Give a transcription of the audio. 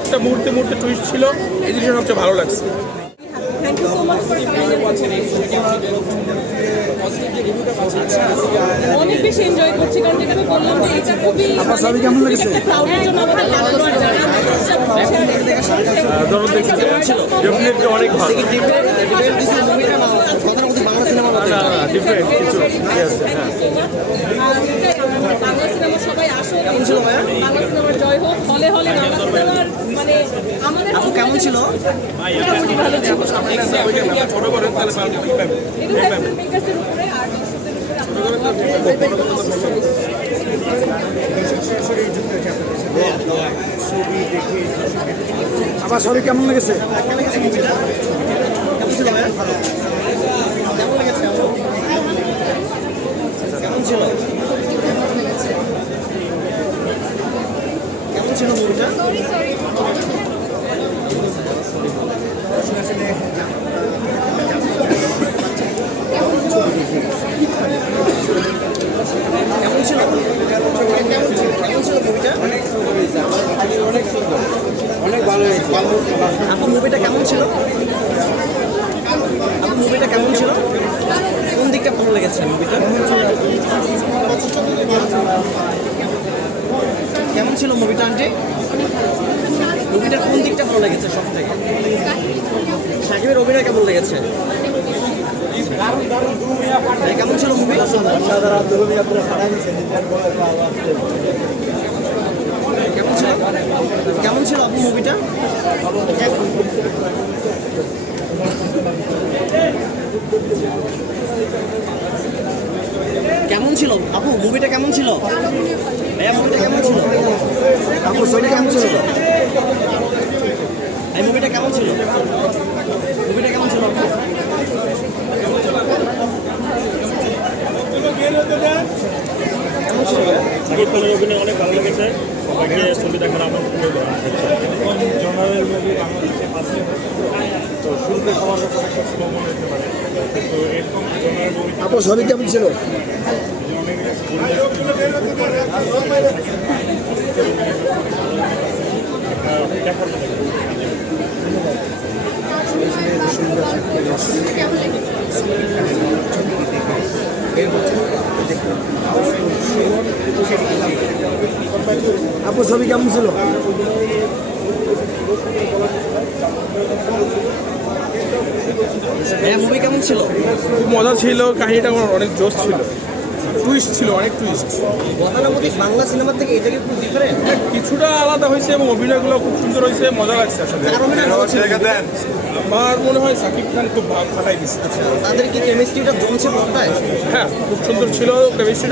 একটা মুহূর্তে মুহূর্তে টুইস্ট ছিল, এই জিনিসটা সবচেয়ে ভালো লাগছে। Thank you so much for অনেক বেশি এনজয় করছি, কারণ যেটা আমি বললাম যে এটা খুবই কেমন লেগেছে? ক্রাউডের জন্য আমাদের লাগানোর যারা ডেফিনেটলি অনেক ভালো। ডিফারেন্ট কিছু বাংলা সিনেমা সবাই আসো, বাংলা সিনেমার জয় হোক, হলে হলে বাংলা সিনেমার মানে আমাদের কেমন ছিল? মোটামুটি ভালো ছিল। এগুলো ফিল্মমেকারদের উপরে আর্টিস্টদের আবার সবই কেমন লেগেছে? কেমন ছিল? কেমন ছিল মুভিটা? কেমন ছিল? কেমন ছিল মুভিটা? অনেক সুন্দর, অনেক ভালো হয়েছে। আপু মুভিটা কেমন ছিল? আপু মুভিটা কেমন ছিল? কোন দিকটা ভালো লেগেছে মুভিটা? কেমন ছিল মুভিটা আন্টি? মুভিটার কোন দিকটা ভালো লেগেছে সব থেকে? শাকিবের অভিনয় কেমন লেগেছে? কেমন ছিল মুভি? কেমন ছিল? কেমন ছিল আপু মুভিটা? কেমন ছিল আপু মুভিটা? কেমন ছিল ভাইয়া? মুভিটা কেমন ছিল আপু? ছবিটা কেমন ছিল? এই মুভিটা কেমন ছিল? মুভিটা কেমন ছিল আপু? শাকিব খানের অভিনয় অনেক ভালো লেগেছে। সবাইকে ছবি দেখার আমার জনারেল মুভি বাংলাদেশে আছে, তো শুরুতে সবার কাছে একটা স্লো মনে হতে পারে, তো এরকম জনারেল মুভি আপু সবই কেমন ছিল? দেখার মতো। আপু ছবি কেমন ছিল? হ্যাঁ, মুভি কেমন ছিল? খুব মজা ছিল, কাহিনীটা আমার অনেক জোশ ছিল, টুইস্ট ছিল, অনেক টুইস্ট। গতানুগতিক বাংলা সিনেমার থেকে এটা কি খুব ডিফারেন্ট? কিছুটা আলাদা হয়েছে এবং অভিনয়গুলো খুব সুন্দর হয়েছে, মজা লাগছে আসলে। আমার মনে হয় শাকিব খান খুব ভালো খাটাই দিচ্ছে। তাদের কি কেমিস্ট্রিটা জমছে পর্দায়? হ্যাঁ, খুব সুন্দর ছিল কেমিস্ট্রি।